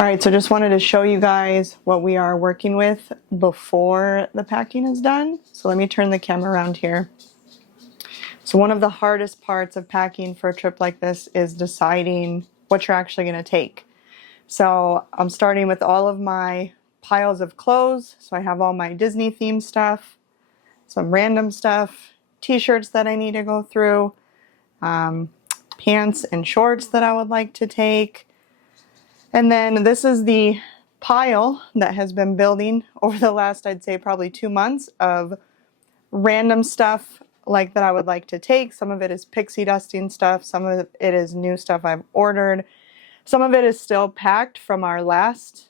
All right, so just wanted to show you guys what we are working with before the packing is done. So let me turn the camera around here. So one of the hardest parts of packing for a trip like this is deciding what you're actually going to take. So I'm starting with all of my piles of clothes. So I have all my Disney themed stuff, some random stuff, t-shirts that I need to go through, pants and shorts that I would like to take. And then this is the pile that has been building over the last, I'd say probably 2 months, of random stuff like that I would like to take. Some of it is pixie dusting stuff. Some of it is new stuff I've ordered. Some of it is still packed from our last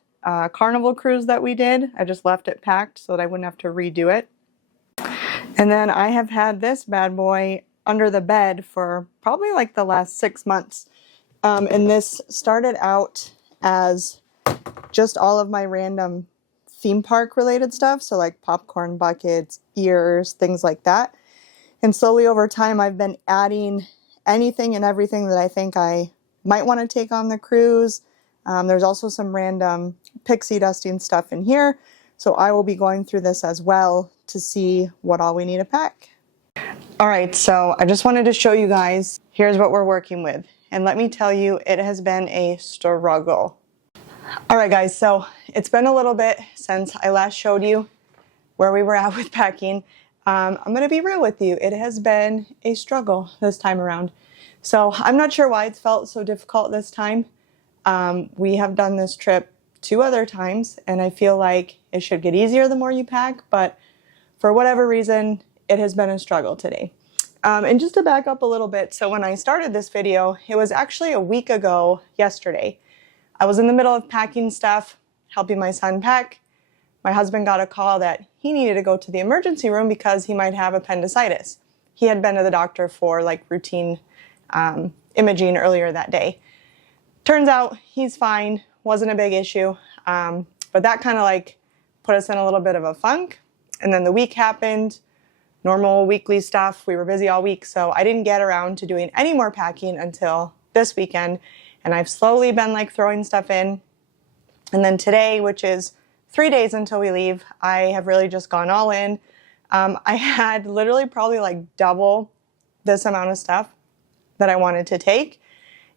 Carnival cruise that we did. I just left it packed so that I wouldn't have to redo it. And then I have had this bad boy under the bed for probably like the last 6 months. And this started out as just all of my random theme park related stuff. So like popcorn buckets, ears, things like that. And slowly over time, I've been adding anything and everything that I think I might want to take on the cruise. There's also some random pixie dusting stuff in here. So I will be going through this as well to see what all we need to pack. All right, so I just wanted to show you guys, here's what we're working with. And let me tell you, it has been a struggle. All right, guys, so it's been a little bit since I last showed you where we were at with packing. I'm going to be real with you. It has been a struggle this time around. So I'm not sure why it's felt so difficult this time. We have done this trip 2 other times, and I feel like it should get easier the more you pack, but for whatever reason, it has been a struggle today. And just to back up a little bit, so when I started this video, it was actually a week ago yesterday. I was in the middle of packing stuff, helping my son pack. My husband got a call that he needed to go to the emergency room because he might have appendicitis. He had been to the doctor for like routine imaging earlier that day. Turns out he's fine, wasn't a big issue, but that kind of like put us in a little bit of a funk. And then the week happened. Normal weekly stuff. We were busy all week, so I didn't get around to doing any more packing until this weekend, and I've slowly been like throwing stuff in. And then today, which is 3 days until we leave, I have really just gone all in. I had literally probably like double this amount of stuff that I wanted to take,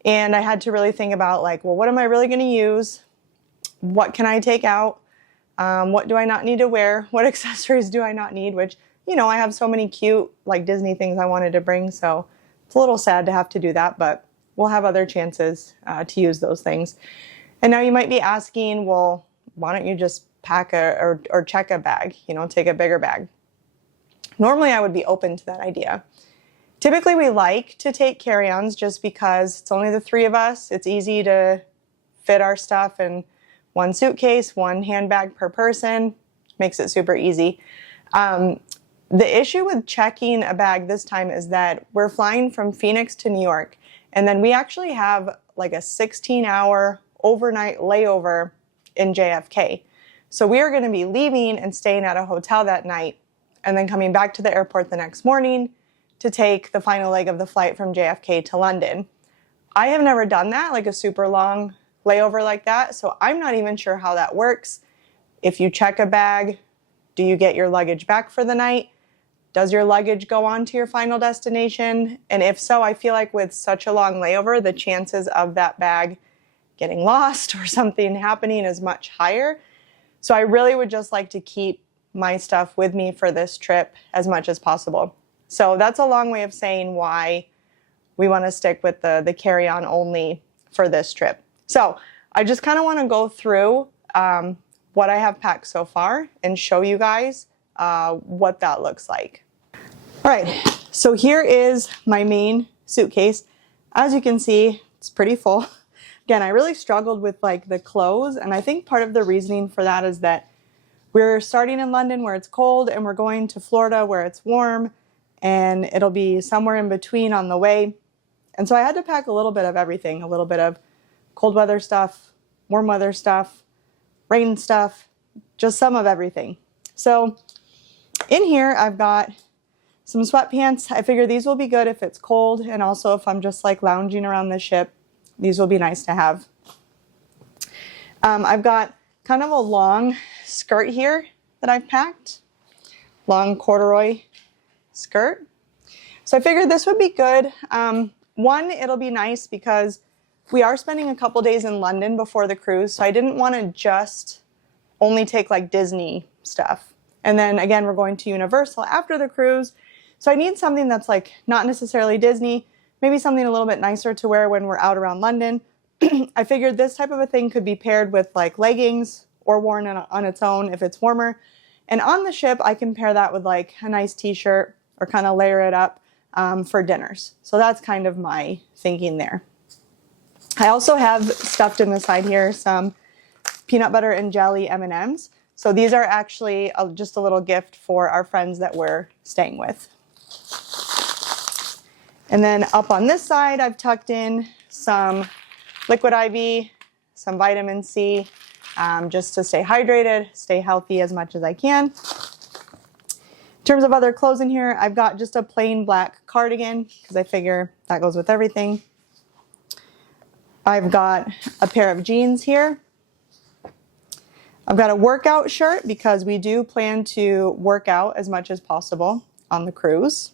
and I had to really think about like, well, what am I really going to use? What can I take out? What do I not need to wear? What accessories do I not need? Which, you know, I have so many cute like Disney things I wanted to bring, so it's a little sad to have to do that, but we'll have other chances to use those things. And now you might be asking, well, why don't you just pack or check a bag, you know, take a bigger bag? Normally I would be open to that idea. Typically we like to take carry-ons just because it's only the 3 of us. It's easy to fit our stuff in 1 suitcase, 1 handbag per person, makes it super easy. The issue with checking a bag this time is that we're flying from Phoenix to New York, and then we actually have like a 16-hour overnight layover in JFK. So we are going to be leaving and staying at a hotel that night, and then coming back to the airport the next morning to take the final leg of the flight from JFK to London. I have never done that, like a super long layover like that, so I'm not even sure how that works. If you check a bag, do you get your luggage back for the night? Does your luggage go on to your final destination? And if so, I feel like with such a long layover, the chances of that bag getting lost or something happening is much higher. So I really would just like to keep my stuff with me for this trip as much as possible. So that's a long way of saying why we want to stick with the carry-on only for this trip. So I just kind of want to go through what I have packed so far and show you guys what that looks like. All right, so here is my main suitcase. As you can see, it's pretty full. Again, I really struggled with like the clothes, and I think part of the reasoning for that is that we're starting in London where it's cold, and we're going to Florida where it's warm, and it'll be somewhere in between on the way. And so I had to pack a little bit of everything, a little bit of cold weather stuff, warm weather stuff, rain stuff, just some of everything. So in here, I've got some sweatpants. I figure these will be good if it's cold, and also if I'm just like lounging around the ship, these will be nice to have. I've got kind of a long skirt here that I've packed, long corduroy skirt. So I figured this would be good. One, it'll be nice because we are spending a couple days in London before the cruise, so I didn't want to just only take like Disney stuff. And then again, we're going to Universal after the cruise, so I need something that's like not necessarily Disney, maybe something a little bit nicer to wear when we're out around London. I figured this type of a thing could be paired with like leggings or worn on its own if it's warmer. And on the ship, I can pair that with like a nice t-shirt or kind of layer it up for dinners. So that's kind of my thinking there. I also have stuffed in the side here some peanut butter and jelly M&Ms. So these are actually just a little gift for our friends that we're staying with. And then up on this side, I've tucked in some liquid IV, some vitamin C, just to stay hydrated, stay healthy as much as I can. In terms of other clothes in here, I've got just a plain black cardigan because I figure that goes with everything. I've got a pair of jeans here. I've got a workout shirt because we do plan to work out as much as possible on the cruise.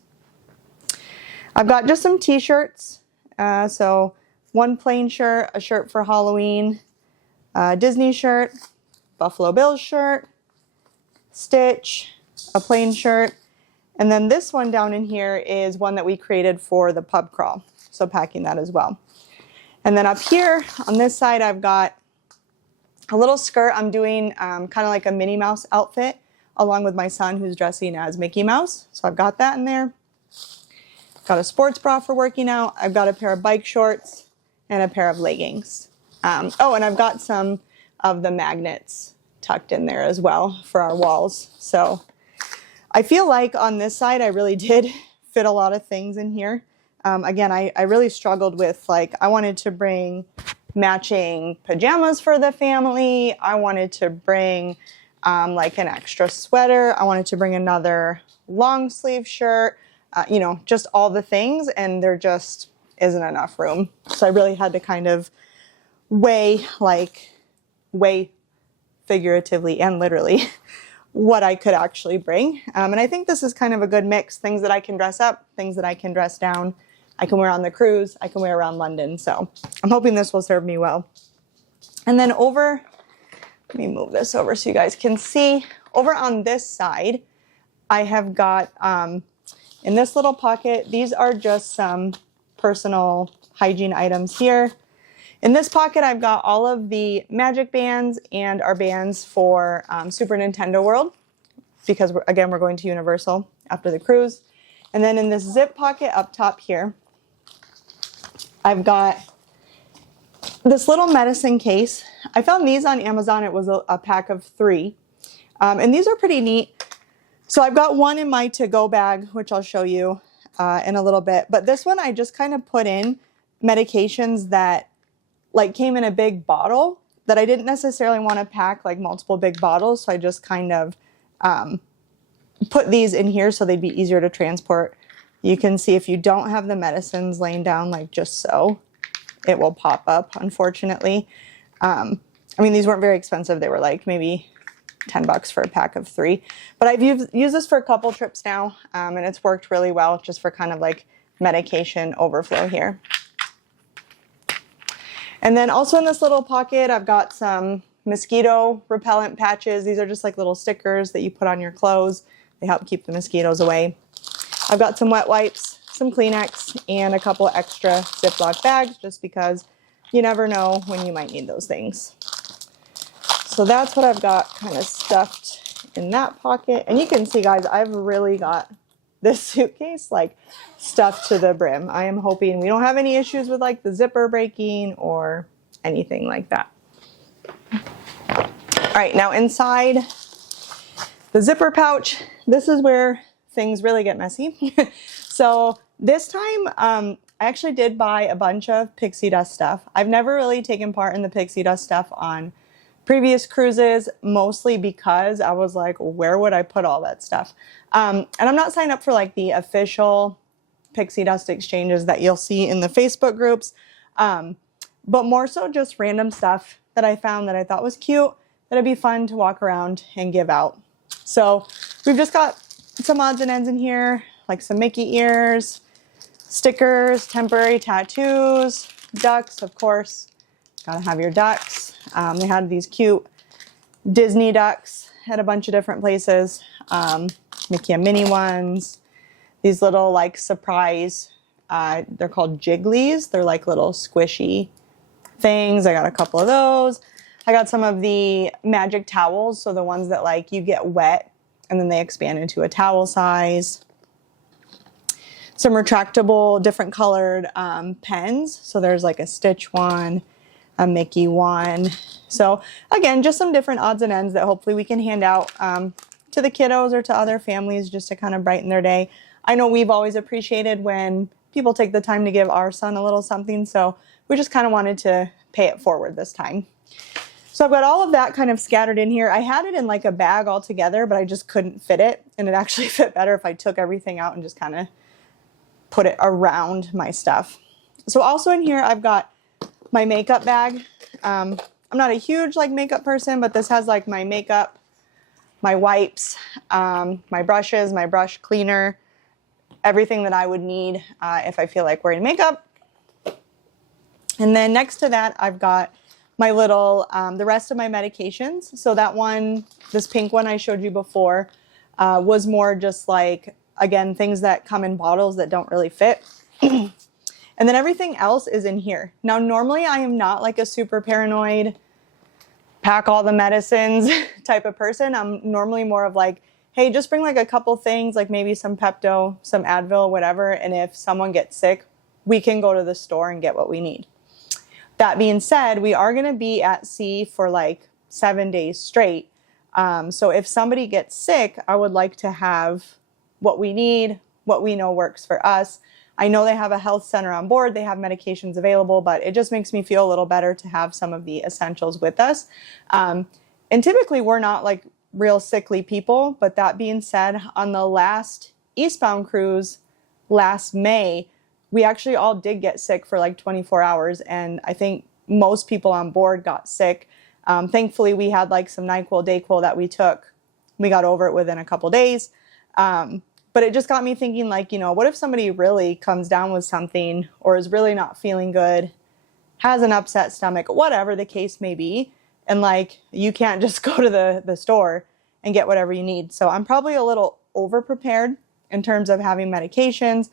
I've got just some t-shirts. So one plain shirt, a shirt for Halloween, a Disney shirt, Buffalo Bills shirt, Stitch, a plain shirt, and then this one down in here is one that we created for the pub crawl, so packing that as well. And then up here on this side, I've got a little skirt. I'm doing kind of like a Minnie Mouse outfit along with my son who's dressing as Mickey Mouse, so I've got that in there. Got a sports bra for working out. I've got a pair of bike shorts and a pair of leggings. Oh, and I've got some of the magnets tucked in there as well for our walls. So I feel like on this side, I really did fit a lot of things in here. Again, I really struggled with, like, I wanted to bring matching pajamas for the family. I wanted to bring like an extra sweater. I wanted to bring another long sleeve shirt, you know, just all the things, and there just isn't enough room. So I really had to kind of weigh figuratively and literally what I could actually bring. And I think this is kind of a good mix, things that I can dress up, things that I can dress down, I can wear on the cruise, I can wear around London. So I'm hoping this will serve me well. And then over, let me move this over so you guys can see, over on this side, I have got, in this little pocket, these are just some personal hygiene items here. In this pocket, I've got all of the Magic Bands and our bands for Super Nintendo World, because again, we're going to Universal after the cruise. And then in this zip pocket up top here, I've got this little medicine case. I found these on Amazon. It was a pack of 3. And these are pretty neat. So I've got one in my to-go bag, which I'll show you in a little bit. But this one, I just kind of put in medications that like came in a big bottle that I didn't necessarily want to pack like multiple big bottles. So I just kind of put these in here so they'd be easier to transport. You can see if you don't have the medicines laying down like just so, it will pop up, unfortunately. I mean, these weren't very expensive. They were like maybe $10 for a pack of 3. But I've used this for a couple trips now, and it's worked really well just for kind of like medication overflow here. And then also in this little pocket, I've got some mosquito repellent patches. These are just like little stickers that you put on your clothes. They help keep the mosquitoes away. I've got some wet wipes, some Kleenex, and a couple extra Ziploc bags just because you never know when you might need those things. So that's what I've got kind of stuffed in that pocket. And you can see, guys, I've really got this suitcase like stuffed to the brim. I am hoping we don't have any issues with like the zipper breaking or anything like that. All right, now inside the zipper pouch, this is where things really get messy. So this time, I actually did buy a bunch of pixie dust stuff. I've never really taken part in the pixie dust stuff on previous cruises, mostly because I was like, where would I put all that stuff? And I'm not signed up for like the official pixie dust exchanges that you'll see in the Facebook groups, but more so just random stuff that I found that I thought was cute, that'd be fun to walk around and give out. So we've just got some odds and ends in here, like some Mickey ears, stickers, temporary tattoos, ducks, of course. Gotta have your ducks. They had these cute Disney ducks at a bunch of different places. Mickey and Minnie ones. These little like surprise, they're called jigglies. They're like little squishy things. I got a couple of those. I got some of the magic towels. So the ones that like you get wet and then they expand into a towel size. Some retractable, different colored pens. So there's like a Stitch one, a Mickey one. So again, just some different odds and ends that hopefully we can hand out to the kiddos or to other families just to kind of brighten their day. I know we've always appreciated when people take the time to give our son a little something, so we just kind of wanted to pay it forward this time. So I've got all of that kind of scattered in here. I had it in like a bag all together, but I just couldn't fit it, and it actually fit better if I took everything out and just kind of put it around my stuff. So also in here, I've got my makeup bag. I'm not a huge like makeup person, but this has like my makeup, my wipes, my brushes, my brush cleaner, everything that I would need if I feel like wearing makeup. And then next to that, I've got my little, the rest of my medications. So that one, this pink one I showed you before, was more just like, again, things that come in bottles that don't really fit. And then everything else is in here. Now, normally I am not like a super paranoid, pack all the medicines type of person. I'm normally more of like, hey, just bring like a couple things, like maybe some Pepto, some Advil, whatever. And if someone gets sick, we can go to the store and get what we need. That being said, we are going to be at sea for like 7 days straight. So if somebody gets sick, I would like to have what we need, what we know works for us. I know they have a health center on board. They have medications available, but it just makes me feel a little better to have some of the essentials with us. And typically we're not like real sickly people. But that being said, on the last eastbound cruise last May, we actually all did get sick for like 24 hours. And I think most people on board got sick. Thankfully, we had like some NyQuil, DayQuil that we took. We got over it within a couple days. But it just got me thinking like, you know, what if somebody really comes down with something or is really not feeling good, has an upset stomach, whatever the case may be. And like, you can't just go to the store and get whatever you need. So I'm probably a little over prepared in terms of having medications,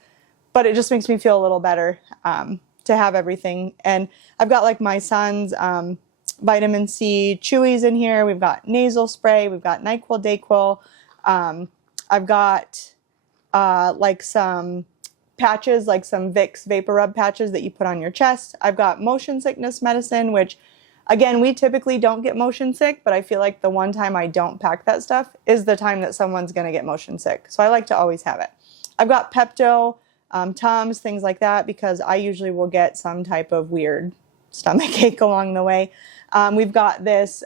but it just makes me feel a little better to have everything. And I've got like my son's vitamin C chewies in here. We've got nasal spray. We've got NyQuil, DayQuil. I've got like some patches, like some Vicks Vapor Rub patches that you put on your chest. I've got motion sickness medicine, which again, we typically don't get motion sick, but I feel like the one time I don't pack that stuff is the time that someone's going to get motion sick. So I like to always have it. I've got Pepto, Tums, things like that, because I usually will get some type of weird stomach ache along the way. We've got this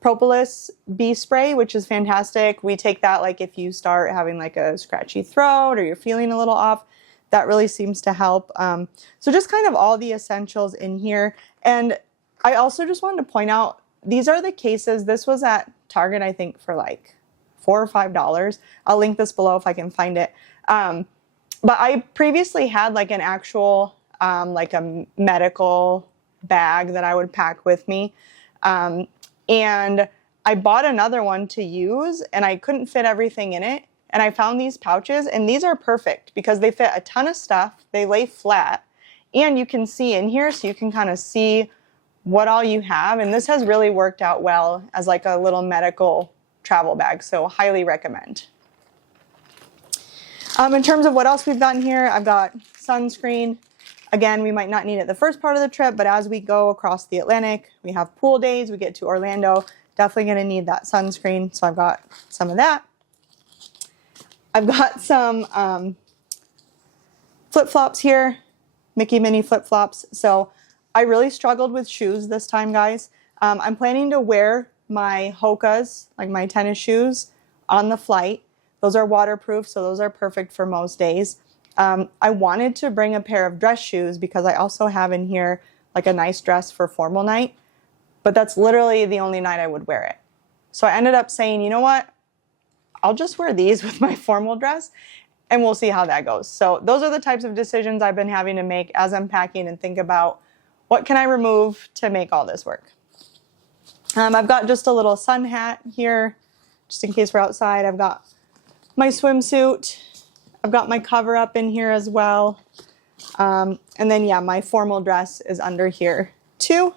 propolis bee spray, which is fantastic. We take that like if you start having like a scratchy throat or you're feeling a little off, that really seems to help. So just kind of all the essentials in here. And I also just wanted to point out, these are the cases. This was at Target, I think, for like $4 or $5. I'll link this below if I can find it. But I previously had like an actual, like a medical bag that I would pack with me. And I bought another one to use and I couldn't fit everything in it. And I found these pouches, and these are perfect because they fit a ton of stuff. They lay flat and you can see in here, so you can kind of see what all you have. And this has really worked out well as like a little medical travel bag. So highly recommend. In terms of what else we've got in here, I've got sunscreen. Again, we might not need it the first part of the trip, but as we go across the Atlantic, we have pool days, we get to Orlando, definitely going to need that sunscreen. So I've got some of that. I've got some flip-flops here, Mickey Minnie flip-flops. So I really struggled with shoes this time, guys. I'm planning to wear my Hokas, like my tennis shoes, on the flight. Those are waterproof, so those are perfect for most days. I wanted to bring a pair of dress shoes because I also have in here like a nice dress for formal night. but that's literally the only night I would wear it. So I ended up saying, you know what? I'll just wear these with my formal dress and we'll see how that goes. So those are the types of decisions I've been having to make as I'm packing and think about what can I remove to make all this work. I've got just a little sun hat here, just in case we're outside. I've got my swimsuit. I've got my cover up in here as well. And then, yeah, my formal dress is under here too.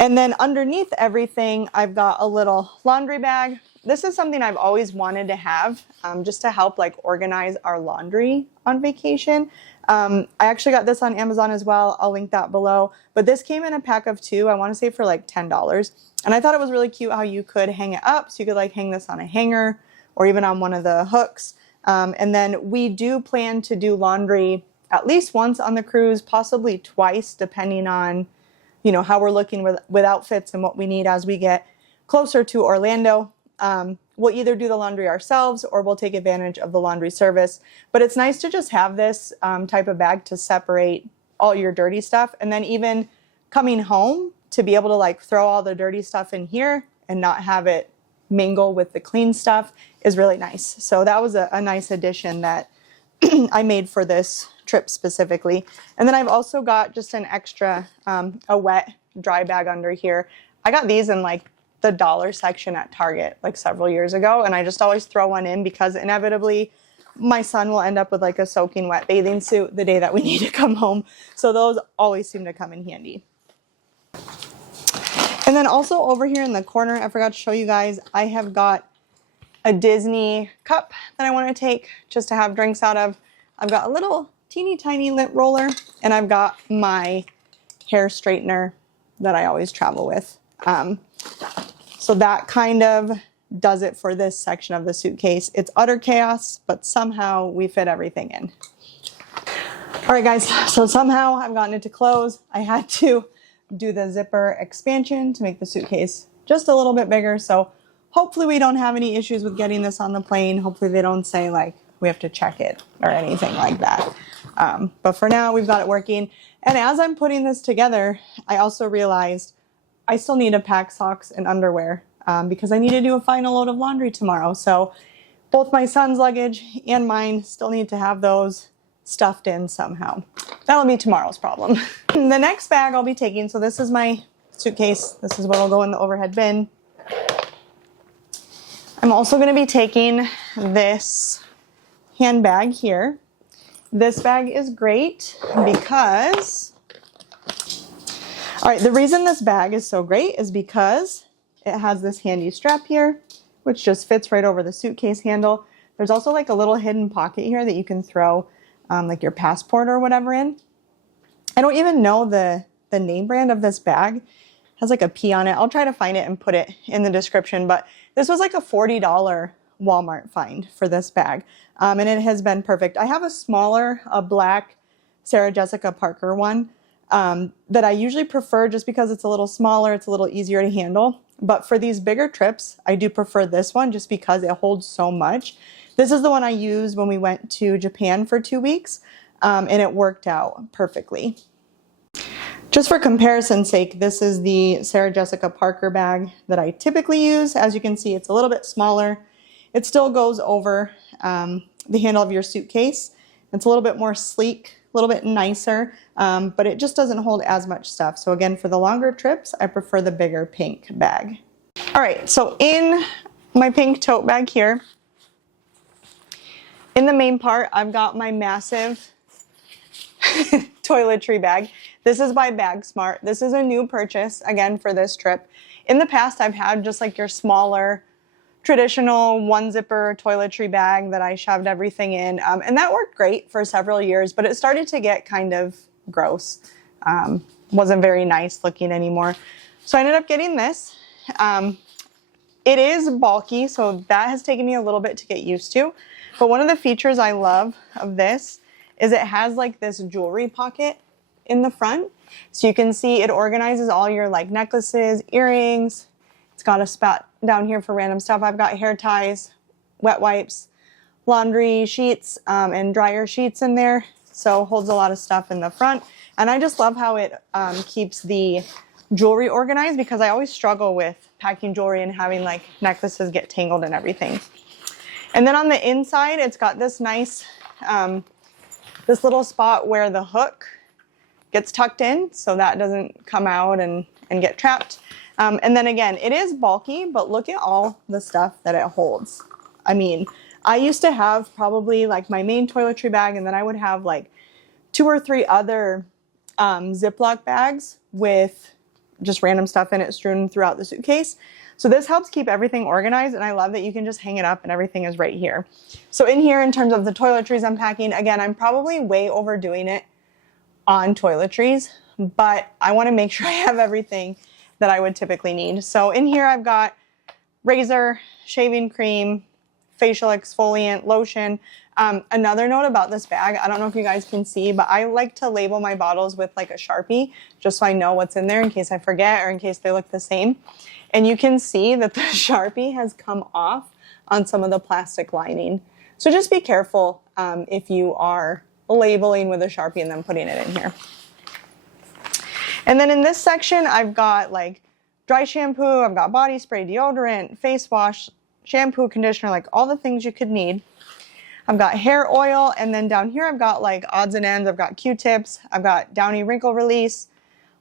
And then underneath everything, I've got a little laundry bag. This is something I've always wanted to have, just to help like organize our laundry on vacation. I actually got this on Amazon as well. I'll link that below. But this came in a pack of 2, I want to say for like $10. And I thought it was really cute how you could hang it up. So you could like hang this on a hanger or even on one of the hooks. And then we do plan to do laundry at least once on the cruise, possibly twice, depending on, you know, how we're looking with outfits and what we need as we get closer to Orlando. We'll either do the laundry ourselves or we'll take advantage of the laundry service. But it's nice to just have this type of bag to separate all your dirty stuff. And then even coming home to be able to like throw all the dirty stuff in here and not have it mingle with the clean stuff is really nice. So that was a nice addition that I made for this trip specifically. And then I've also got just an extra, a wet dry bag under here. I got these in like the dollar section at Target like several years ago. And I just always throw one in because inevitably my son will end up with like a soaking wet bathing suit the day that we need to come home. So those always seem to come in handy. And then also over here in the corner, I forgot to show you guys, I have got a Disney cup that I want to take just to have drinks out of. I've got a little teeny tiny lint roller and I've got my hair straightener that I always travel with. So that kind of does it for this section of the suitcase. It's utter chaos, but somehow we fit everything in. All right, guys, so somehow I've gotten it to close. I had to do the zipper expansion to make the suitcase just a little bit bigger. So hopefully we don't have any issues with getting this on the plane. Hopefully they don't say like we have to check it or anything like that. But for now, we've got it working. And as I'm putting this together, I also realized I still need to pack socks and underwear because I need to do a final load of laundry tomorrow. So both my son's luggage and mine still need to have those stuffed in somehow. That'll be tomorrow's problem. The next bag I'll be taking, so this is my suitcase. This is what will go in the overhead bin. I'm also going to be taking this handbag here. This bag is great because, all right, the reason this bag is so great is because it has this handy strap here, which just fits right over the suitcase handle. There's also like a little hidden pocket here that you can throw like your passport or whatever in. I don't even know the name brand of this bag. It has like a P on it. I'll try to find it and put it in the description, but this was like a $40 Walmart find for this bag. And it has been perfect. I have a smaller, a black Sarah Jessica Parker one that I usually prefer just because it's a little smaller, it's a little easier to handle. But for these bigger trips, I do prefer this one just because it holds so much. This is the one I used when we went to Japan for 2 weeks, and it worked out perfectly. Just for comparison's sake, this is the Sarah Jessica Parker bag that I typically use. As you can see, it's a little bit smaller. It still goes over the handle of your suitcase. It's a little bit more sleek, a little bit nicer, but it just doesn't hold as much stuff. So again, for the longer trips, I prefer the bigger pink bag. All right, so in my pink tote bag here, in the main part, I've got my massive toiletry bag. This is by Bag Smart. This is a new purchase, again, for this trip. In the past, I've had just like your smaller, traditional one-zipper toiletry bag that I shoved everything in. And that worked great for several years, but it started to get kind of gross. Wasn't very nice looking anymore. So I ended up getting this. It is bulky, so that has taken me a little bit to get used to. But one of the features I love of this is it has like this jewelry pocket in the front. So you can see it organizes all your like necklaces, earrings. It's got a spot down here for random stuff. I've got hair ties, wet wipes, laundry sheets, and dryer sheets in there. So holds a lot of stuff in the front. And I just love how it keeps the jewelry organized because I always struggle with packing jewelry and having like necklaces get tangled and everything. And then on the inside, it's got this nice, this little spot where the hook gets tucked in so that doesn't come out and get trapped. And then again, it is bulky, but look at all the stuff that it holds. I mean, I used to have probably like my main toiletry bag, and then I would have like 2 or 3 other Ziploc bags with just random stuff in it strewn throughout the suitcase. So this helps keep everything organized, and I love that you can just hang it up and everything is right here. So in here, in terms of the toiletries I'm packing, again, I'm probably way overdoing it on toiletries, but I want to make sure I have everything that I would typically need. So in here I've got razor, shaving cream, facial exfoliant, lotion. Another note about this bag, I don't know if you guys can see, but I like to label my bottles with like a Sharpie just so I know what's in there in case I forget or in case they look the same. And you can see that the Sharpie has come off on some of the plastic lining. So just be careful if you are labeling with a Sharpie and then putting it in here. And then in this section, I've got like dry shampoo, I've got body spray, deodorant, face wash, shampoo, conditioner, like all the things you could need. I've got hair oil, and then down here I've got like odds and ends. I've got Q-tips, I've got Downy wrinkle release,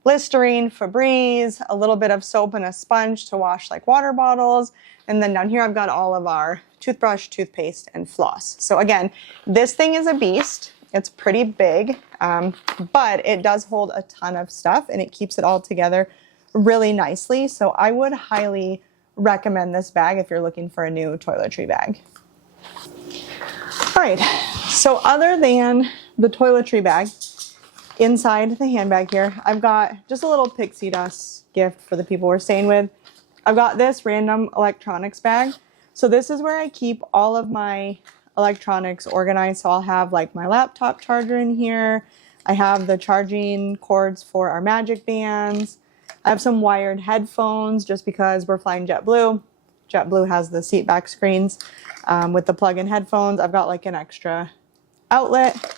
Listerine, Febreze, a little bit of soap and a sponge to wash like water bottles. And then down here I've got all of our toothbrush, toothpaste, and floss. So again, this thing is a beast. It's pretty big, but it does hold a ton of stuff and it keeps it all together really nicely. So I would highly recommend this bag if you're looking for a new toiletry bag. All right, so other than the toiletry bag, inside the handbag here, I've got just a little pixie dust gift for the people we're staying with. I've got this random electronics bag. So this is where I keep all of my electronics organized. So I'll have like my laptop charger in here. I have the charging cords for our Magic Bands. I have some wired headphones just because we're flying JetBlue. JetBlue has the seat back screens with the plug-in headphones. I've got like an extra outlet.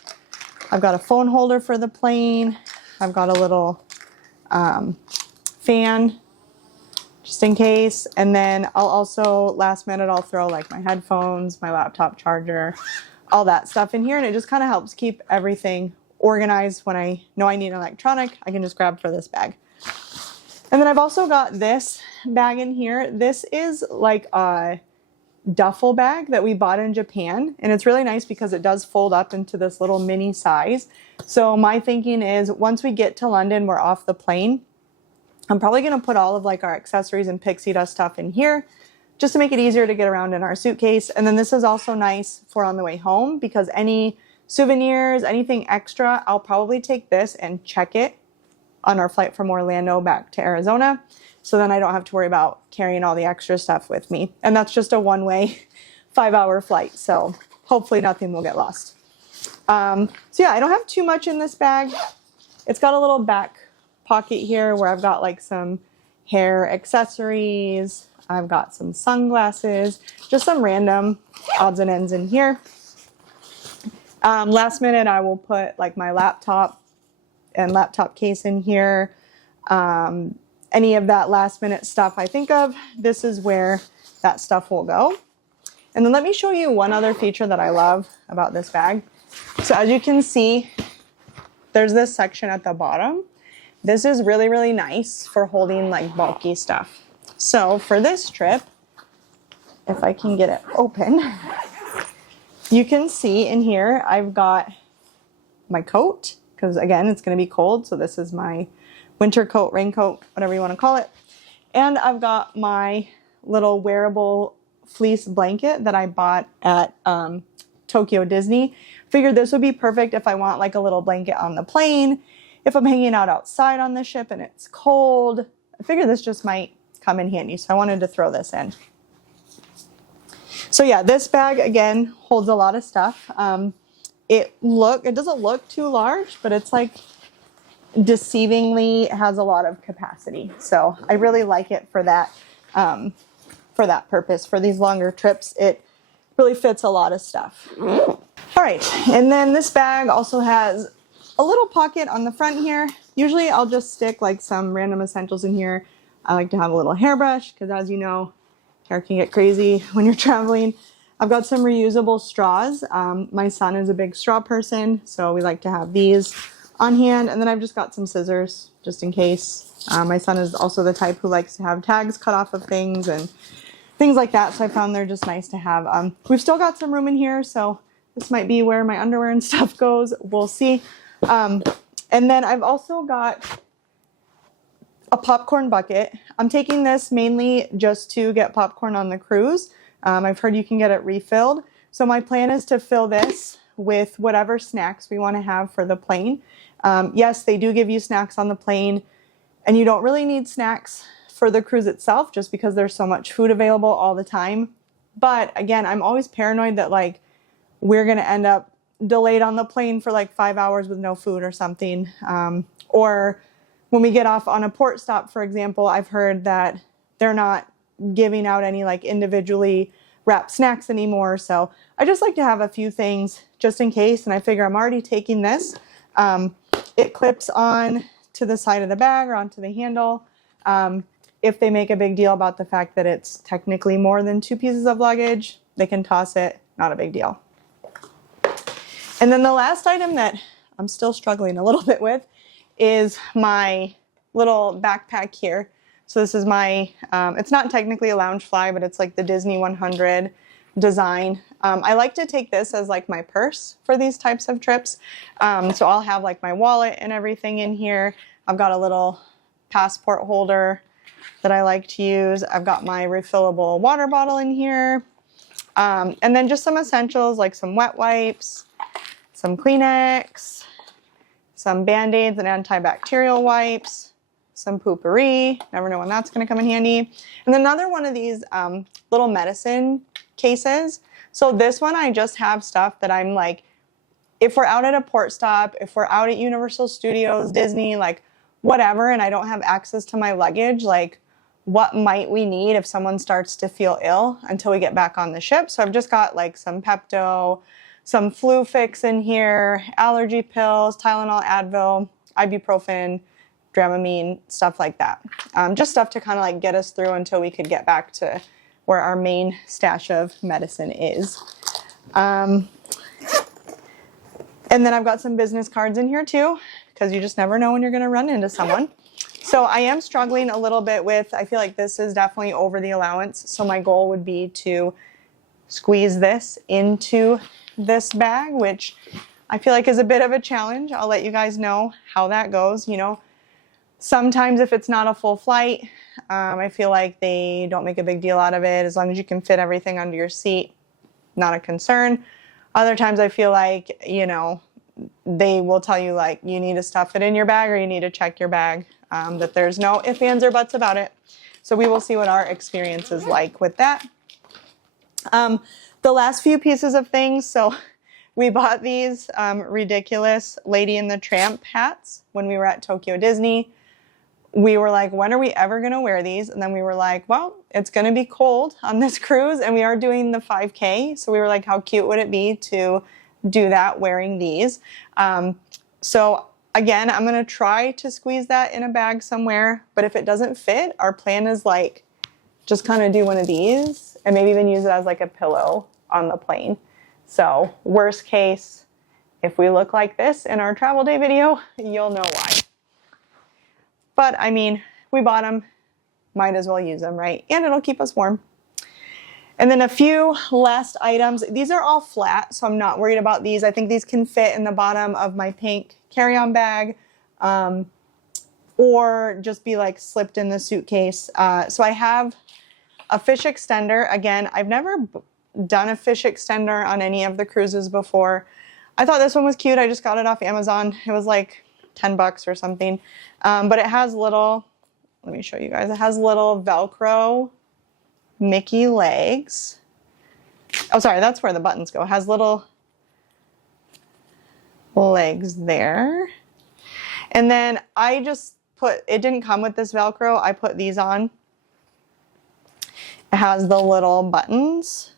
I've got a phone holder for the plane. I've got a little fan just in case. And then I'll also, last minute, I'll throw like my headphones, my laptop charger, all that stuff in here. And it just kind of helps keep everything organized. When I know I need an electronic, I can just grab for this bag. And then I've also got this bag in here. This is like a duffel bag that we bought in Japan. And it's really nice because it does fold up into this little mini size. So my thinking is once we get to London, we're off the plane, I'm probably going to put all of like our accessories and pixie dust stuff in here just to make it easier to get around in our suitcase. And then this is also nice for on the way home because any souvenirs, anything extra, I'll probably take this and check it on our flight from Orlando back to Arizona. So then I don't have to worry about carrying all the extra stuff with me. And that's just a one-way 5-hour flight. So hopefully nothing will get lost. So yeah, I don't have too much in this bag. It's got a little back pocket here where I've got like some hair accessories. I've got some sunglasses, just some random odds and ends in here. Last minute, I will put like my laptop and laptop case in here. Any of that last minute stuff I think of, this is where that stuff will go. And then let me show you one other feature that I love about this bag. So as you can see, there's this section at the bottom. This is really, really nice for holding like bulky stuff. So for this trip, if I can get it open, you can see in here, I've got my coat, because again, it's going to be cold. So this is my winter coat, raincoat, whatever you want to call it. And I've got my little wearable fleece blanket that I bought at Tokyo Disney. Figured this would be perfect if I want like a little blanket on the plane. If I'm hanging out outside on the ship and it's cold, I figured this just might come in handy. So I wanted to throw this in. So yeah, this bag again holds a lot of stuff. It doesn't look too large, but it's like deceivingly has a lot of capacity. So I really like it for that purpose. For these longer trips, it really fits a lot of stuff. All right, and then this bag also has a little pocket on the front here. usually I'll just stick like some random essentials in here. I like to have a little hairbrush because, as you know, hair can get crazy when you're traveling. I've got some reusable straws. My son is a big straw person, so we like to have these on hand. And then I've just got some scissors just in case. My son is also the type who likes to have tags cut off of things and things like that, so I found they're just nice to have. We've still got some room in here, so this might be where my underwear and stuff goes. We'll see. And then I've also got a popcorn bucket. I'm taking this mainly just to get popcorn on the cruise. I've heard you can get it refilled. So my plan is to fill this with whatever snacks we want to have for the plane. Yes, they do give you snacks on the plane, and you don't really need snacks for the cruise itself just because there's so much food available all the time. But again, I'm always paranoid that like we're going to end up delayed on the plane for like 5 hours with no food or something. Or when we get off on a port stop, for example, I've heard that they're not giving out any like individually wrapped snacks anymore. So I just like to have a few things just in case. And I figure I'm already taking this. It clips on to the side of the bag or onto the handle. If they make a big deal about the fact that it's technically more than 2 pieces of luggage, they can toss it. Not a big deal. And then the last item that I'm still struggling a little bit with is my little backpack here. So this is my, it's not technically a Loungefly, but it's like the Disney 100 design. I like to take this as like my purse for these types of trips. So I'll have like my wallet and everything in here. I've got a little passport holder that I like to use. I've got my refillable water bottle in here. And then just some essentials like some wet wipes, some Kleenex, some Band-Aids and antibacterial wipes, some Poo-Pourri. Never know when that's going to come in handy. And then another one of these little medicine cases. So this one I just have stuff that I'm like, if we're out at a port stop, if we're out at Universal Studios, Disney, like whatever, and I don't have access to my luggage, like what might we need if someone starts to feel ill until we get back on the ship. So I've just got like some Pepto, some flu fix in here, allergy pills, Tylenol, Advil, ibuprofen, Dramamine, stuff like that. Just stuff to kind of like get us through until we could get back to where our main stash of medicine is. And then I've got some business cards in here too, because you just never know when you're going to run into someone. So I am struggling a little bit with, I feel like this is definitely over the allowance. So my goal would be to squeeze this into this bag, which I feel like is a bit of a challenge. I'll let you guys know how that goes. You know, sometimes if it's not a full flight, I feel like they don't make a big deal out of it. As long as you can fit everything under your seat, not a concern. Other times I feel like, you know, they will tell you like you need to stuff it in your bag or you need to check your bag, that there's no ifs, ands, or buts about it. So we will see what our experience is like with that. The last few pieces of things, so we bought these ridiculous Lady and the Tramp hats when we were at Tokyo Disney. We were like, when are we ever going to wear these? And then we were like, well, it's going to be cold on this cruise and we are doing the 5K. So we were like, how cute would it be to do that wearing these? So again, I'm going to try to squeeze that in a bag somewhere. But if it doesn't fit, our plan is like, just kind of do one of these and maybe even use it as like a pillow on the plane. So worst case, if we look like this in our travel day video, you'll know why. But I mean, we bought them, might as well use them, right? And it'll keep us warm. And then a few last items. These are all flat, so I'm not worried about these. I think these can fit in the bottom of my pink carry-on bag, or just be like slipped in the suitcase. So I have a fish extender. Again, I've never done a fish extender on any of the cruises before. I thought this one was cute. I just got it off Amazon. It was like $10 or something. But it has little, let me show you guys. It has little Velcro Mickey legs. Oh, sorry, that's where the buttons go. It has little legs there. And then I just put, it didn't come with this Velcro. I put these on. It has the little buttons.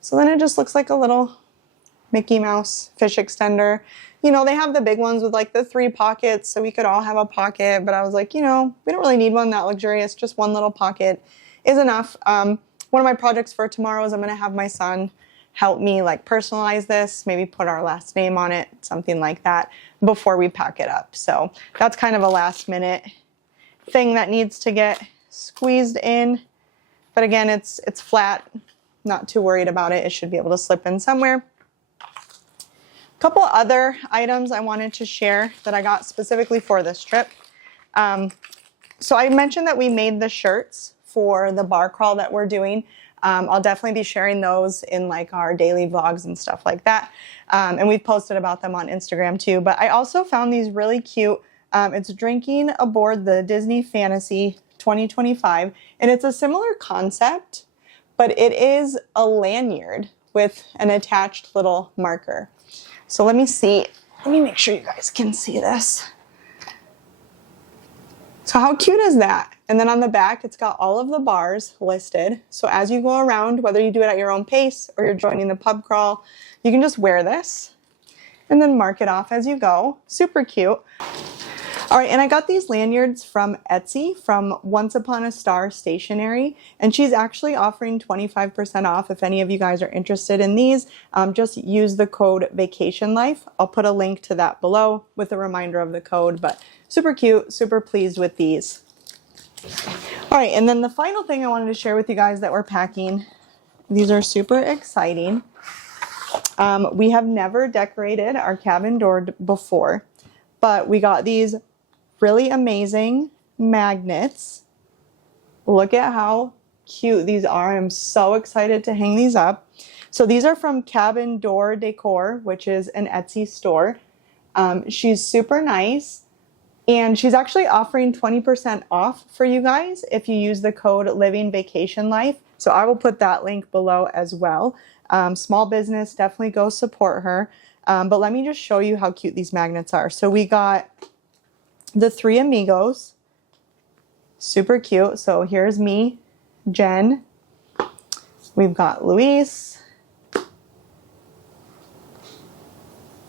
So then it just looks like a little Mickey Mouse fish extender. You know, they have the big ones with like the 3 pockets, so we could all have a pocket, but I was like, you know, we don't really need one that luxurious, just one little pocket is enough. One of my projects for tomorrow is I'm gonna have my son help me like personalize this, maybe put our last name on it, something like that, before we pack it up. So that's kind of a last minute thing that needs to get squeezed in. But again, it's flat, not too worried about it. It should be able to slip in somewhere. A couple other items I wanted to share that I got specifically for this trip. So I mentioned that we made the shirts for the bar crawl that we're doing. I'll definitely be sharing those in like our daily vlogs and stuff like that. And we've posted about them on Instagram too. But I also found these really cute. It's drinking aboard the Disney Fantasy 2025. And it's a similar concept, but it is a lanyard with an attached little marker. So let me see. Let me make sure you guys can see this. So how cute is that? And then on the back, it's got all of the bars listed. So as you go around, whether you do it at your own pace or you're joining the pub crawl, you can just wear this and then mark it off as you go. Super cute. All right, and I got these lanyards from Etsy from Once Upon a Star Stationery, and she's actually offering 25% off if any of you guys are interested in these. Just use the code VACATIONLIFE. I'll put a link to that below with a reminder of the code, but super cute, super pleased with these. All right, and then the final thing I wanted to share with you guys that we're packing, these are super exciting. We have never decorated our cabin door before, but we got these really amazing magnets. Look at how cute these are. I'm so excited to hang these up. So these are from Cabin Door Decor, which is an Etsy store. She's super nice, and she's actually offering 20% off for you guys if you use the code LIVINGVACATIONLIFE. So I will put that link below as well. Small business, definitely go support her. But let me just show you how cute these magnets are. So we got the 3 amigos, super cute. So here's me, Jen. We've got Luis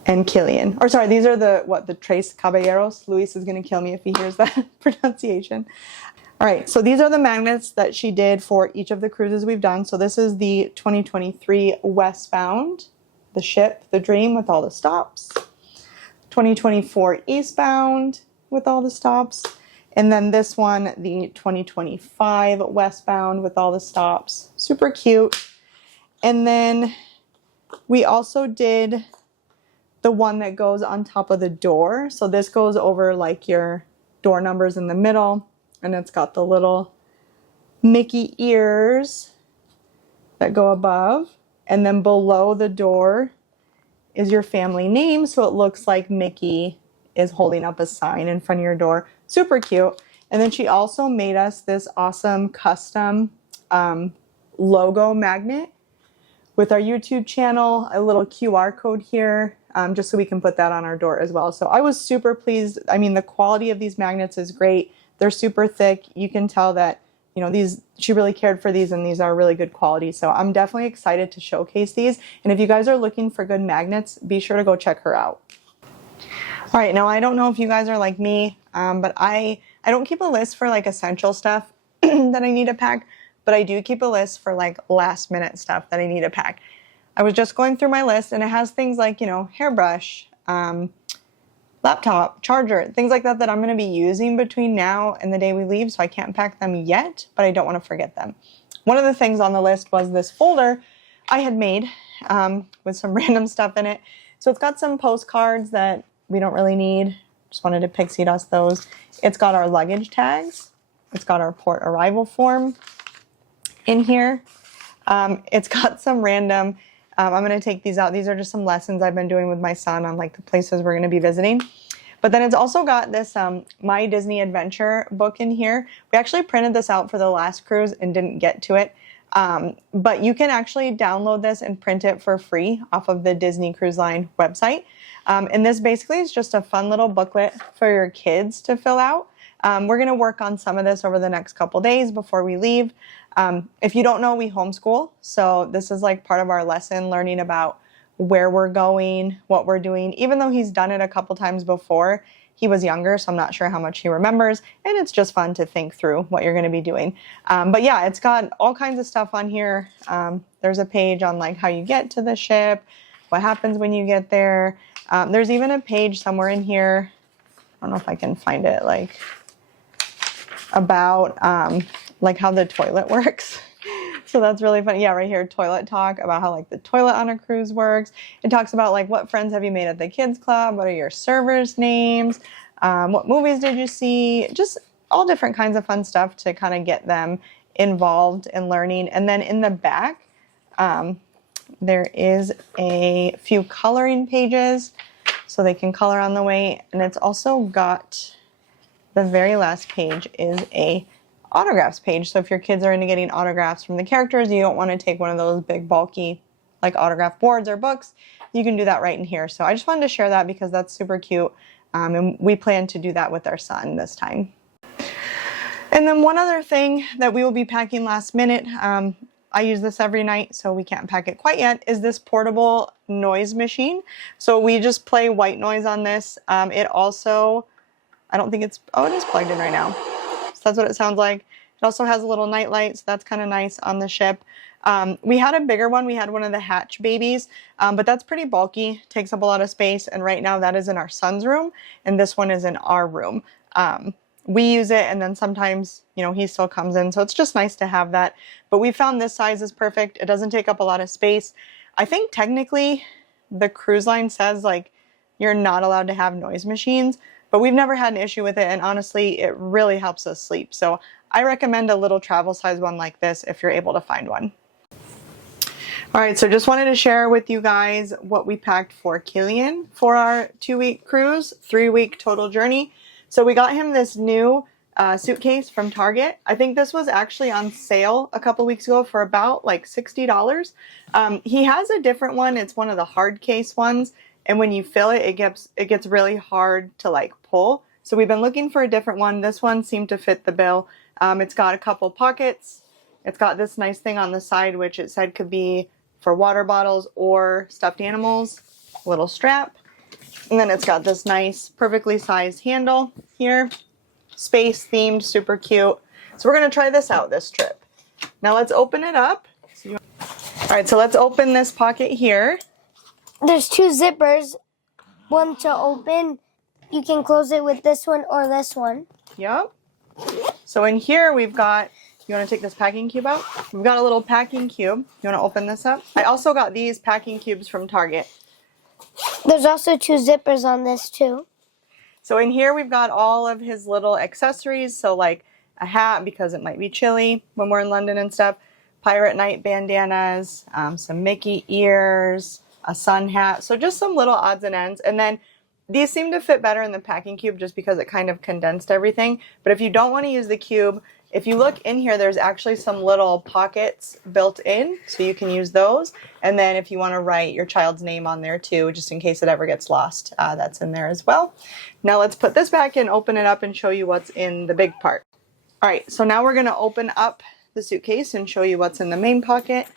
and Kilian. Or sorry, these are the Tres Caballeros. Luis is gonna kill me if he hears that pronunciation. All right, so these are the magnets that she did for each of the cruises we've done. So this is the 2023 Westbound, the ship, the Dream with all the stops. 2024 Eastbound with all the stops. And then this one, the 2025 Westbound with all the stops. Super cute. And then we also did the one that goes on top of the door. So this goes over like your door numbers in the middle. And it's got the little Mickey ears that go above. And then below the door is your family name. So it looks like Mickey is holding up a sign in front of your door. Super cute. And then she also made us this awesome custom logo magnet with our YouTube channel, a little QR code here, just so we can put that on our door as well. So I was super pleased. I mean, the quality of these magnets is great. They're super thick. You can tell that, you know, she really cared for these, and these are really good quality. So I'm definitely excited to showcase these. And if you guys are looking for good magnets, be sure to go check her out. All right, now I don't know if you guys are like me, but I don't keep a list for like essential stuff that I need to pack, but I do keep a list for like last minute stuff that I need to pack. I was just going through my list, and it has things like, you know, hairbrush, laptop, charger, things like that I'm going to be using between now and the day we leave, so I can't pack them yet, but I don't want to forget them. One of the things on the list was this folder I had made with some random stuff in it. So it's got some postcards that we don't really need. Just wanted to pixie dust those. It's got our luggage tags. It's got our port arrival form in here. It's got some random, I'm going to take these out. These are just some lessons I've been doing with my son on like the places we're going to be visiting. But then it's also got this My Disney Adventure book in here. We actually printed this out for the last cruise and didn't get to it. But you can actually download this and print it for free off of the Disney Cruise Line website. And this basically is just a fun little booklet for your kids to fill out. We're going to work on some of this over the next couple days before we leave. If you don't know, we homeschool. So this is like part of our lesson, learning about where we're going, what we're doing. Even though he's done it a couple times before, he was younger, so I'm not sure how much he remembers, and it's just fun to think through what you're going to be doing. But yeah, it's got all kinds of stuff on here. There's a page on like how you get to the ship, what happens when you get there. There's even a page somewhere in here, I don't know if I can find it, like about like how the toilet works. So that's really funny. Yeah, right here, toilet talk, about how like the toilet on a cruise works. It talks about like what friends have you made at the kids club? What are your servers' names? What movies did you see? Just all different kinds of fun stuff to kind of get them involved in learning. And then in the back, there is a few coloring pages so they can color on the way. And it's also got, the very last page is a autographs page. So if your kids are into getting autographs from the characters, you don't want to take one of those big bulky like autograph boards or books, you can do that right in here. So I just wanted to share that because that's super cute. And we plan to do that with our son this time. And then one other thing that we will be packing last minute, I use this every night, so we can't pack it quite yet, is this portable noise machine. So we just play white noise on this. It also, I don't think it's, oh, it is plugged in right now. So that's what it sounds like. It also has a little night light, so that's kind of nice on the ship. We had a bigger one. We had one of the hatch babies, but that's pretty bulky, takes up a lot of space, and right now that is in our son's room, and this one is in our room. We use it, and then sometimes, you know, he still comes in, so it's just nice to have that. But we found this size is perfect. It doesn't take up a lot of space. I think technically the cruise line says like you're not allowed to have noise machines, but we've never had an issue with it, and honestly, it really helps us sleep. So I recommend a little travel size one like this if you're able to find one. All right, so just wanted to share with you guys what we packed for Kilian for our 2-week cruise, 3-week total journey. So we got him this new suitcase from Target. I think this was actually on sale a couple weeks ago for about like $60. He has a different one. It's one of the hard case ones. And when you fill it, it gets really hard to like pull. So we've been looking for a different one. This one seemed to fit the bill. It's got a couple pockets. It's got this nice thing on the side, which it said could be for water bottles or stuffed animals, a little strap. And then it's got this nice, perfectly sized handle here. Space themed, super cute. So we're gonna try this out this trip. Now let's open it up. All right, so let's open this pocket here. There's 2 zippers, one to open. You can close it with this one or this one. Yep. So in here we've got, you want to take this packing cube out? We've got a little packing cube. You want to open this up? I also got these packing cubes from Target. There's also 2 zippers on this too. So in here we've got all of his little accessories. So like a hat because it might be chilly when we're in London and stuff. Pirate Night bandanas, some Mickey ears, a sun hat. So just some little odds and ends. And then these seem to fit better in the packing cube just because it kind of condensed everything. But if you don't want to use the cube, if you look in here, there's actually some little pockets built in, so you can use those. And then if you want to write your child's name on there too, just in case it ever gets lost, that's in there as well. Now let's put this back in, open it up, and show you what's in the big part. All right, so now we're going to open up the suitcase and show you what's in the main pocket.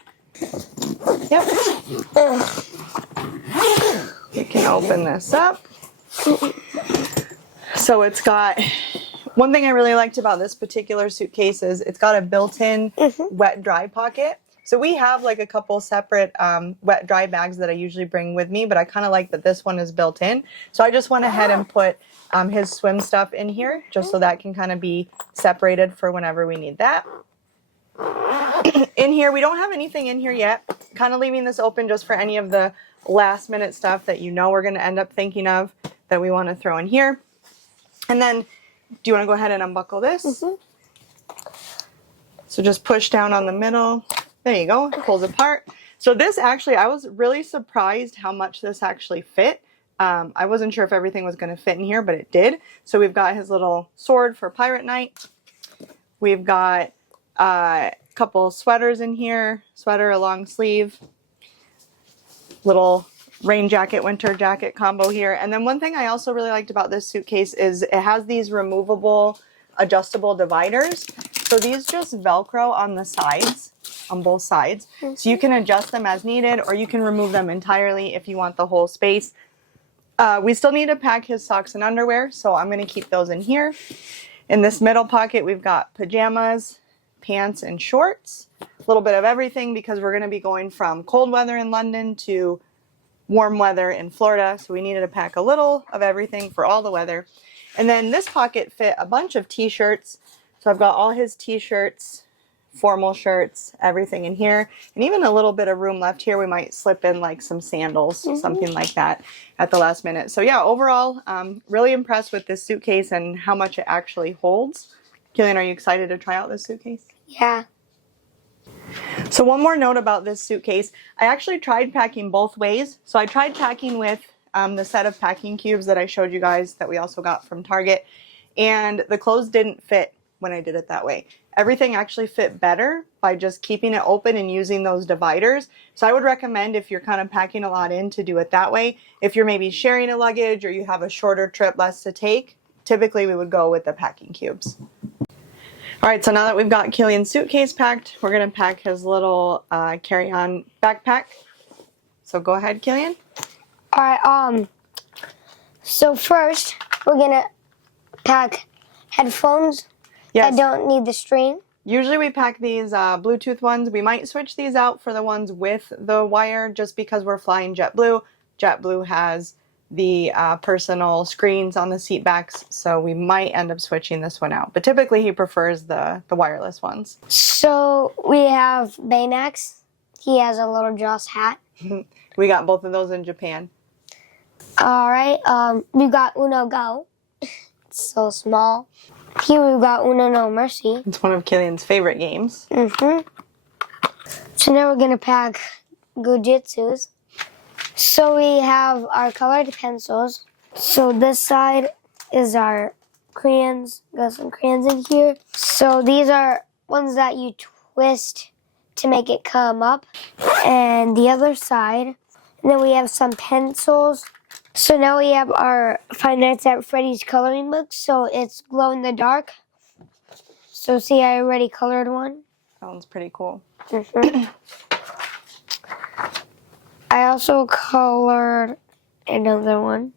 Yep. We can open this up. So it's got, one thing I really liked about this particular suitcase is it's got a built-in wet dry pocket. So we have like a couple separate wet dry bags that I usually bring with me, but I kind of like that this one is built in. So I just went ahead and put his swim stuff in here just so that can kind of be separated for whenever we need that. In here, we don't have anything in here yet. Kind of leaving this open just for any of the last minute stuff that you know we're going to end up thinking of that we want to throw in here. And then, do you want to go ahead and unbuckle this? So just push down on the middle. There you go. It pulls apart. So this actually, I was really surprised how much this actually fit. I wasn't sure if everything was going to fit in here, but it did. So we've got his little sword for Pirate Night. We've got a couple sweaters in here. Sweater, a long sleeve. Little rain jacket, winter jacket combo here. And then one thing I also really liked about this suitcase is it has these removable, adjustable dividers. So So these just Velcro on the sides, on both sides. So you can adjust them as needed, or you can remove them entirely if you want the whole space. We still need to pack his socks and underwear, so I'm going to keep those in here. In this middle pocket, we've got pajamas, pants, and shorts. A little bit of everything because we're going to be going from cold weather in London to warm weather in Florida, so we needed to pack a little of everything for all the weather. And then this pocket fit a bunch of t-shirts. So I've got all his t-shirts, formal shirts, everything in here, and even a little bit of room left here. We might slip in like some sandals, something like that at the last minute. So yeah, overall, really impressed with this suitcase and how much it actually holds. Kilian, are you excited to try out this suitcase? Yeah. So one more note about this suitcase. I actually tried packing both ways. So I tried packing with the set of packing cubes that I showed you guys that we also got from Target, and the clothes didn't fit when I did it that way. Everything actually fit better by just keeping it open and using those dividers. So I would recommend, if you're kind of packing a lot in, to do it that way. If you're maybe sharing a luggage or you have a shorter trip, less to take, typically we would go with the packing cubes. All right, so now that we've got Kilian's suitcase packed, we're gonna pack his little carry-on backpack. So go ahead, Kilian. All right. So first, we're gonna pack headphones. Yes. I don't need the string. Usually we pack these Bluetooth ones. We might switch these out for the ones with the wire just because we're flying JetBlue. JetBlue has the personal screens on the seat backs, so we might end up switching this one out. But typically he prefers the wireless ones. So we have Baymax. He has a little Joss hat. We got both of those in Japan. All right. We got Uno Go. It's so small. Here we got Uno No Mercy. It's one of Kilian's favorite games. So now we're gonna pack Gujitsus. So we have our colored pencils. So this side is our crayons. Got some crayons in here. So these are ones that you twist to make it come up. And the other side. And then we have some pencils. So now we have our Five Nights at Freddy's coloring book. So it's glow in the dark. So see, I already colored one. That one's pretty cool. I also colored another one.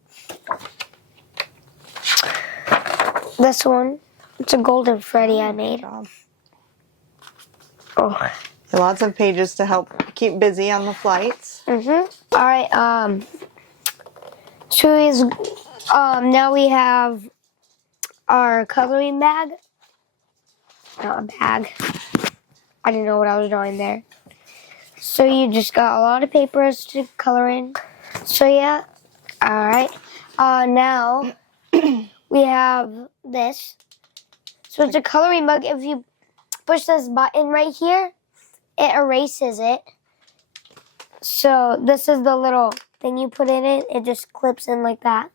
This one. It's a golden Freddy I made. Oh. Lots of pages to help keep busy on the flights. All right. So now we have our coloring bag. Not a bag. I didn't know what I was drawing there. So you just got a lot of papers to color in. So yeah. All right. Now we have this. So it's a coloring book. If you push this button right here, it erases it. So this is the little thing you put in it. It just clips in like that.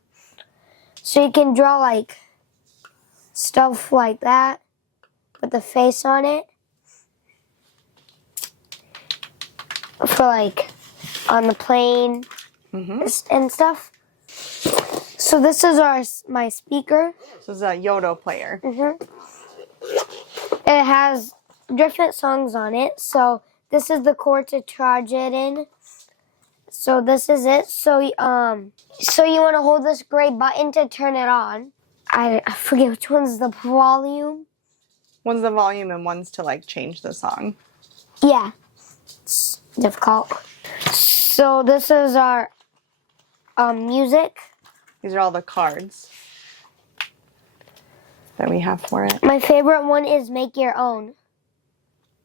So you can draw like stuff like that with the face on it. For like on the plane and stuff. So this is my speaker. This is a Yodo player. It has different songs on it. So this is the chord to charge it in. So this is it. So you want to hold this gray button to turn it on. I forget which one's the volume. One's the volume and one's to like change the song. Yeah. It's difficult. So this is our music. These are all the cards that we have for it. My favorite one is Make Your Own.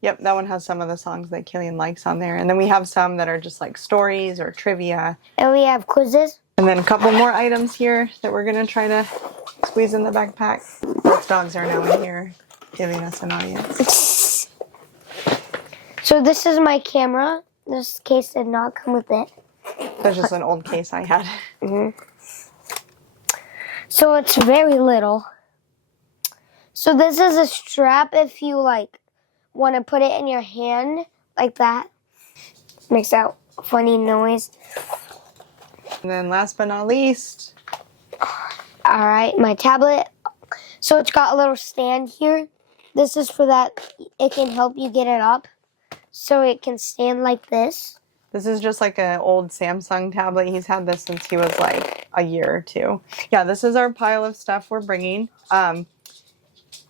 Yep, that one has some of the songs that Kilian likes on there. And then we have some that are just like stories or trivia. And we have quizzes. And then a couple more items here that we're going to try to squeeze in the backpack. Both dogs are now in here giving us an audience. So this is my camera. This case did not come with it. That's just an old case I had. So it's very little. So this is a strap if you like want to put it in your hand like that. Makes that funny noise. And then last but not least. All right, my tablet. So it's got a little stand here This is for that. It can help you get it up so it can stand like this. This is just like an old Samsung tablet. He's had this since he was like a year or two. Yeah, this is our pile of stuff we're bringing.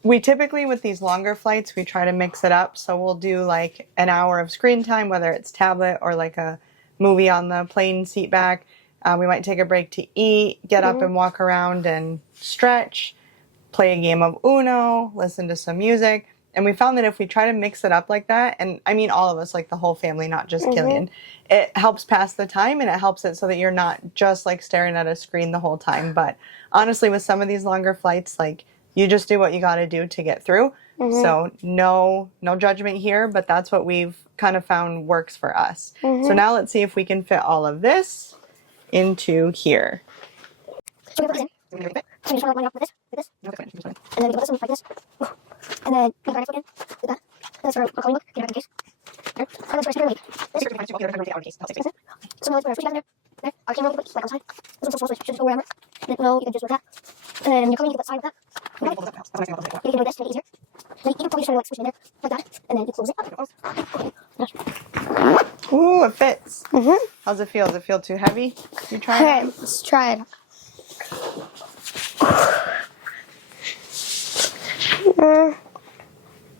We typically, with these longer flights, we try to mix it up. So we'll do like an hour of screen time, whether it's tablet or like a movie on the plane seat back. We might take a break to eat, get up and walk around and stretch, play a game of Uno, listen to some music. And we found that if we try to mix it up like that, and I mean all of us, like the whole family, not just Kilian, it helps pass the time and it helps it so that you're not just like staring at a screen the whole time. But honestly, with some of these longer flights, like you just do what you got to do to get through. So no judgment here, but that's what we've kind of found works for us. So now let's see if we can fit all of this into here. So we put this in. So you just want to line it up with this, and then we can put this in like this. And then we put our next one in, like that. That's our coloring book, get it back in case. There. And that's our second weight. This. So now let's put our switch down there. There. Our camera, we can put like outside. This one's so small, so it should just go wherever. And then, no, you can just do that. And then when you're coming, you can put side with that. Okay. You can do this to make it easier. Then you can probably try to like switch it in there, like that. And then you close it. Okay. Ooh, it fits. How's it feel? Does it feel too heavy? You try Okay, it? let's try it.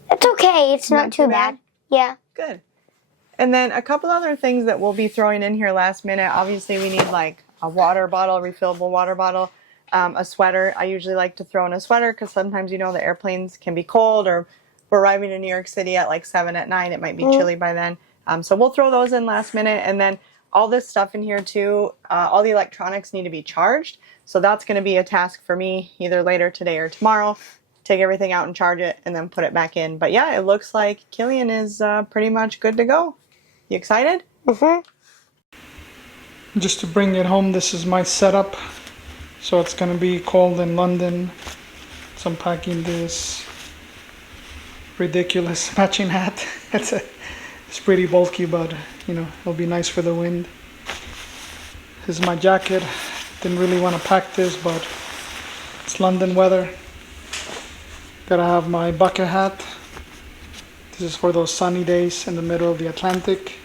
It's okay. It's not too bad. Yeah. Good. And then a couple other things that we'll be throwing in here last minute. Obviously, we need like a water bottle, refillable water bottle, a sweater. I usually like to throw in a sweater because sometimes, you know, the airplanes can be cold, or we're arriving in New York City at like 7 at night. It might be chilly by then. So we'll throw those in last minute. And then all this stuff in here too, all the electronics need to be charged. So that's going to be a task for me either later today or tomorrow. Take everything out and charge it and then put it back in. But yeah, it looks like Kilian is pretty much good to go. You excited? Just to bring it home, this is my setup. So it's going to be cold in London. So I'm packing this ridiculous matching hat. It's pretty bulky, but you know, it'll be nice for the wind. This is my jacket. Didn't really want to pack this, but it's London weather. Gotta have my bucket hat. This is for those sunny days in the middle of the Atlantic.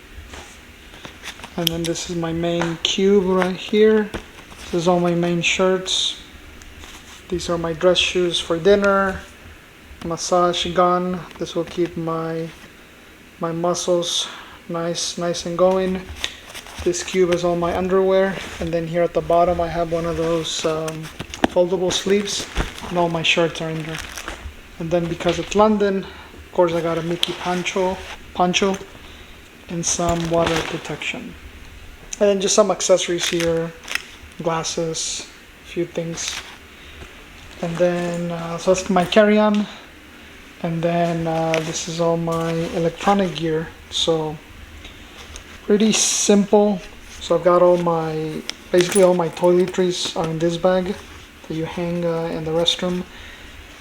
And then this is my main cube right here. This is all my main shirts. These are my dress shoes for dinner. Massage gun. This will keep my muscles nice and going. This cube is all my underwear. And then here at the bottom I have one of those foldable sleeves. And all my shirts are in there. And then because it's London, of course I got a Mickey poncho and some water protection. And then just some accessories here, glasses, a few things. And then, so that's my carry-on. And then this is all my electronic gear. So pretty simple. So I've got basically all my toiletries are in this bag that you hang in the restroom.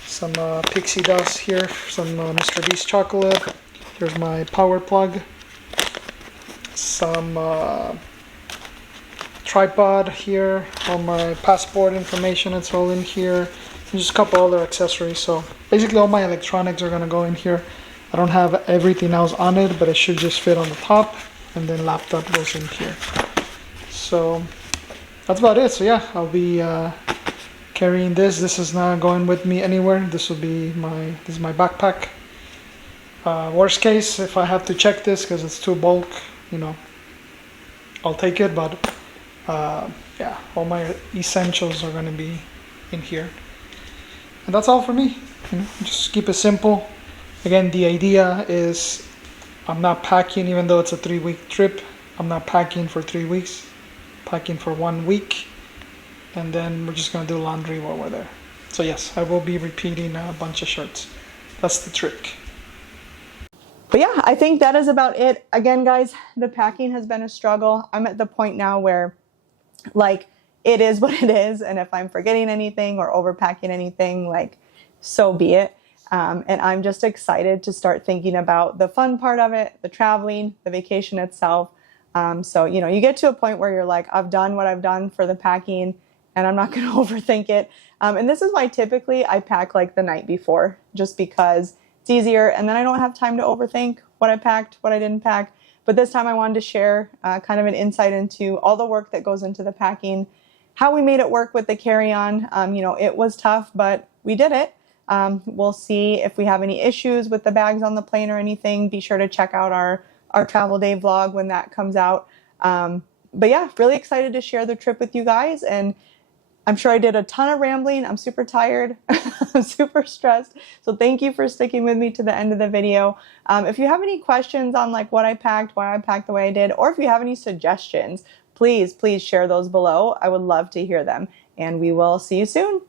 Some pixie dust here, some Mr. Beast chocolate. Here's my power plug. Some tripod here, all my passport information, it's all in here. And just a couple other accessories. So basically all my electronics are gonna go in here. I don't have everything else on it, but it should just fit on the top, and then laptop goes in here. So that's about it. So yeah, I'll be carrying this. This is not going with me anywhere. This will be this is my backpack. Worst case, if I have to check this because it's too bulk, you know, I'll take it. But yeah, all my essentials are gonna be in here. And that's all for me. You know, just keep it simple. Again, the idea is I'm not packing, even though it's a 3-week trip. I'm not packing for 3 weeks. Packing for 1 week. And then we're just going to do laundry while we're there. So yes, I will be repeating a bunch of shirts. That's the trick. But yeah, I think that is about it. Again, guys, the packing has been a struggle. I'm at the point now where, like, it is what it is. And if I'm forgetting anything or overpacking anything, like, so be it. And I'm just excited to start thinking about the fun part of it, the traveling, the vacation itself. So, you know, you get to a point where you're like, I've done what I've done for the packing, and I'm not going to overthink it. And this is why typically I pack like the night before, just because easier, and then I don't have time to overthink what I packed, what I didn't pack. But this time I wanted to share kind of an insight into all the work that goes into the packing, how we made it work with the carry-on. You know, it was tough, but we did it. We'll see if we have any issues with the bags on the plane or anything. Be sure to check out our travel day vlog when that comes out. But yeah, really excited to share the trip with you guys, and I'm sure I did a ton of rambling. I'm super tired. I'm super stressed. So thank you for sticking with me to the end of the video. If you have any questions on like what I packed, why I packed the way I did, or if you have any suggestions, please share those below. I would love to hear them, and we will see you soon.